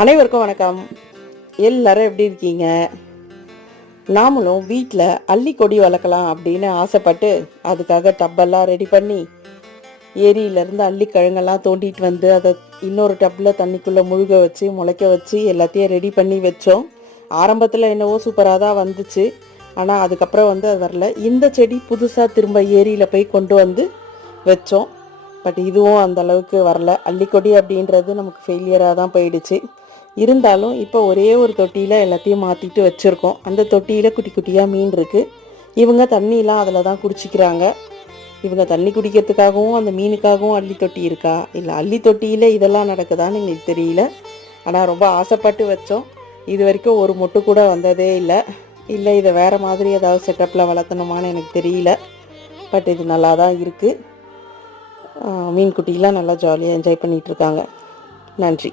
அனைவருக்கும் வணக்கம். எல்லாரும் எப்படி இருக்கீங்க? நாமளும் வீட்டில் அள்ளி கொடி வளர்க்கலாம் அப்படின்னு ஆசைப்பட்டு அதுக்காக டப்பெல்லாம் ரெடி பண்ணி ஏரியிலேருந்து அள்ளி கிழங்கெல்லாம் தோண்டிட்டு வந்து அதை இன்னொரு டப்பில் தண்ணிக்குள்ளே முழுக வச்சு முளைக்க வச்சு எல்லாத்தையும் ரெடி பண்ணி வச்சோம். ஆரம்பத்தில் என்னவோ சூப்பராக தான் வந்துச்சு. ஆனால் அதுக்கப்புறம் வந்து அது வரல. இந்த செடி புதுசாக திரும்ப ஏரியில் போய் கொண்டு வந்து வச்சோம். பட் இதுவும் அந்த அளவுக்கு வரல. அள்ளிக்கொடி அப்படின்றது நமக்கு ஃபெயிலியராக தான் போயிடுச்சு. இருந்தாலும் இப்போ ஒரே ஒரு தொட்டியில் எல்லாத்தையும் மாற்றிட்டு வச்சுருக்கோம். அந்த தொட்டியில் குட்டி குட்டியாக மீன் இருக்குது இவங்க தண்ணியெலாம் அதில் தான் குடிச்சிக்கிறாங்க. இவங்க தண்ணி குடிக்கிறதுக்காகவும் அந்த மீனுக்காகவும் அள்ளி தொட்டி இருக்கா? இல்லை அள்ளி தொட்டியில் இதெல்லாம் நடக்குதான்னு எங்களுக்கு தெரியல. ஆனால் ரொம்ப ஆசைப்பட்டு வச்சோம். இது வரைக்கும் ஒரு மொட்டு கூட வந்ததே இல்லை. இல்லை இதை வேறு மாதிரி ஏதாவது செட்டப்பில் வளர்த்தணுமான்னு எனக்கு தெரியல. பட் இது நல்லா தான் இருக்குது மீன் குட்டிலாம் நல்லா ஜாலியாக என்ஜாய் பண்ணிகிட்ருக்காங்க நன்றி.